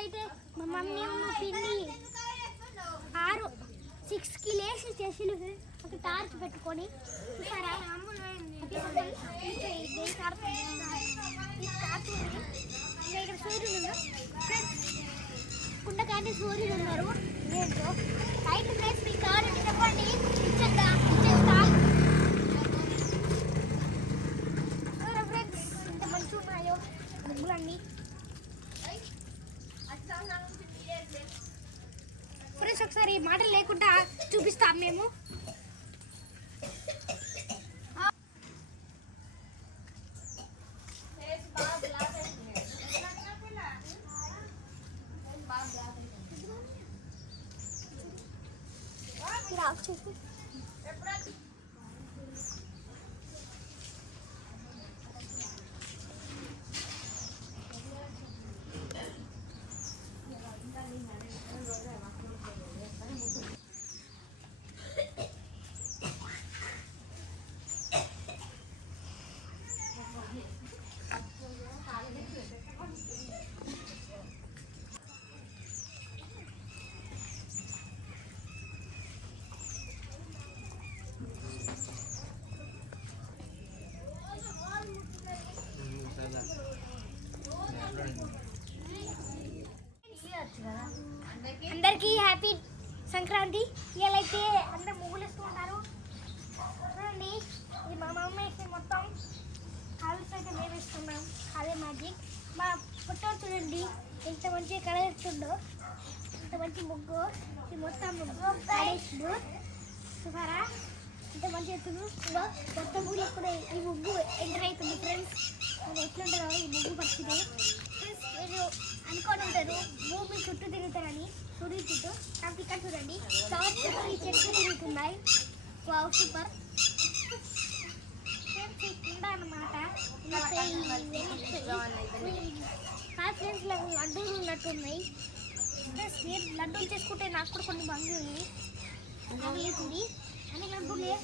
ఇక్కడైతే మా మమ్మీ మా పిన్ని 6కి లేచి చేసిలు ఒక టార్చ్ పెట్టుకొని చూసారా ఇక్కడ సూర్యుడు కుండకాంటి సూర్యుడు ఉన్నారు ఏంటో లైట్ ప్లేస్ మీకు కావాలంటే చెప్పండి ఇచ్చేస్తా ఫ్రెండ్స్ ఇంత మంచి ఉన్నాయో ముగ్గులన్నీ ఫ్రెండ్స్ ఒకసారి మాటలు లేకుండా చూపిస్తాం మేము అందరికీ హ్యాపీ సంక్రాంతి. ఇవాళైతే అందరు ముగ్గులు వేస్తూ ఉంటారు చూడండి. ఇది మా మమ్మ వేస్తే మొత్తం కలర్స్ అయితే మేము వేస్తున్నాం. అదే మ్యాజిక్. మా ఫోటో చూడండి ఎంత మంచిగా కలర్ వేస్తుండో, ఇంత మంచి ముగ్గు. ఇది మొత్తం ముగ్గు చూసారా ఇంత మంచిగా ఎత్తుడు. మొత్తం ముగ్గులు కూడా ఈ ముగ్గు ఎంటర్ అవుతుంది ఫ్రెండ్స్. అది ఎట్లుంటుందో ఈ ముగ్గు పరిస్థితి ఫ్రెండ్స్. మీరు అనుకొని ఉంటారు భూమి చుట్టూ తిరుగుతారని, సూర్యుడు చుట్టూ. నాకు ఇక్కడ చూడండి ఫ్లవర్స్ చుట్టూ ఈ చెట్లు తిరుగుతున్నాయి. Wow super friends. ఈ కుండ అన్నమాట. ఫ్రెండ్స్ లడ్డూలు ఉన్నట్టున్నాయి ఫ్రెండ్స్. నేను లడ్డూలు చేసుకుంటే నాకు కూడా కొన్ని బంగులు అనిపిస్తుంది అని లడ్డూలే.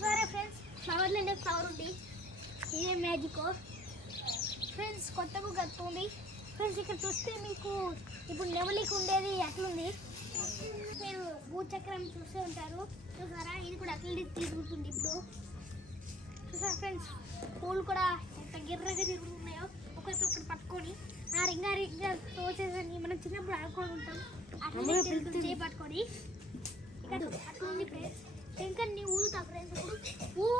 సరే ఫ్రెండ్స్ ఫ్లవర్లు అంటే ఫ్లవర్ ఉంది. ఇదే మ్యాజిక్ ఫ్రెండ్స్. కొత్తగా కట్టుకుంది ఫ్రెండ్స్. ఇక్కడ చూస్తే మీకు ఇప్పుడు నెమలికి ఉండేది అట్లుంది. మీరు భూచక్రం చూస్తూ ఉంటారు చూసారా. ఇది కూడా అట్లనే తిరుగుతుంది ఇప్పుడు చూసారా ఫ్రెండ్స్. పూలు కూడా ఎంత గిర్రగా తిరుగుతున్నాయో ఒకరికొకటి పట్టుకొని ఆ రింగా తోచేసని మనం చిన్నప్పుడు ఆడుకొని ఉంటాం. అట్లనే తిరుగుతుంది పట్టుకొని ఇక్కడ అట్లుంది ఫ్రెండ్స్. ఇంకా నీ ఊదుతా ఫ్రెండ్స్. ఇప్పుడు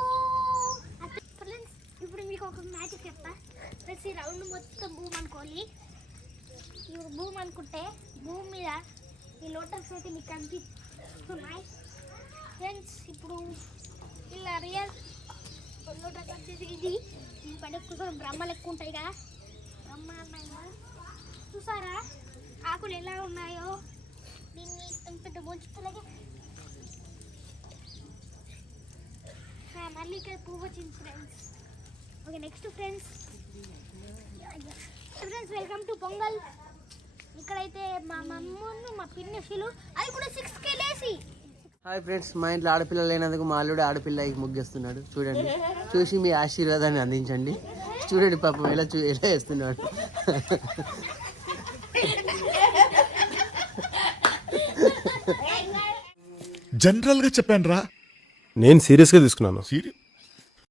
ఫ్రెండ్స్ ఇప్పుడు మీకు ఒక మ్యాజిక్ చెప్తా ఫ్రెండ్స్. ఈ రౌండ్ మొత్తం భూమి అనుకోవాలి. ఇప్పుడు భూమి అనుకుంటే భూమి మీద ఈ లోటస్ అయితే మీకు కనిపిస్తున్నాయి ఫ్రెండ్స్. ఇప్పుడు ఇలా రియల్ లోటస్ వచ్చేసి ఇది పడే కూర్చొని బ్రహ్మలు ఎక్కువ ఉంటాయి కదా, బ్రహ్మాండంగా చూసారా ఆకులు ఎలా ఉన్నాయో. దీన్ని పెద్ద బొంచులాగే మళ్ళీ ఇక్కడ పువ్వు వచ్చింది friends. Okay next friends. Friends welcome to pongal. ఇక్కడైతే మా మమ్మను మా పిన్నెషులు అది కూడా 6కి లేసి. హాయ్ ఫ్రెండ్స్, మా ఇంట్లో ఆడపిల్ల లేనందుకు మా అల్లుడు ఆడపిల్ల ముగ్గేస్తున్నాడు. చూడండి, చూసి మీ ఆశీర్వాదాన్ని అందించండి. చూడండి పాపం ఎలా వేస్తున్నాడు. జనరల్ గా చెప్పాను రా, నేను సీరియస్గా తీసుకున్నాను.